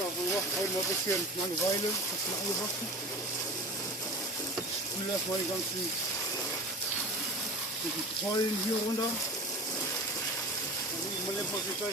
Ja, wir machen heute mal ein bisschen Langeweile, ein bisschen angewaschen. Ich spüle erstmal die ganzen Pollen hier runter. Dann nimmt man sich gleich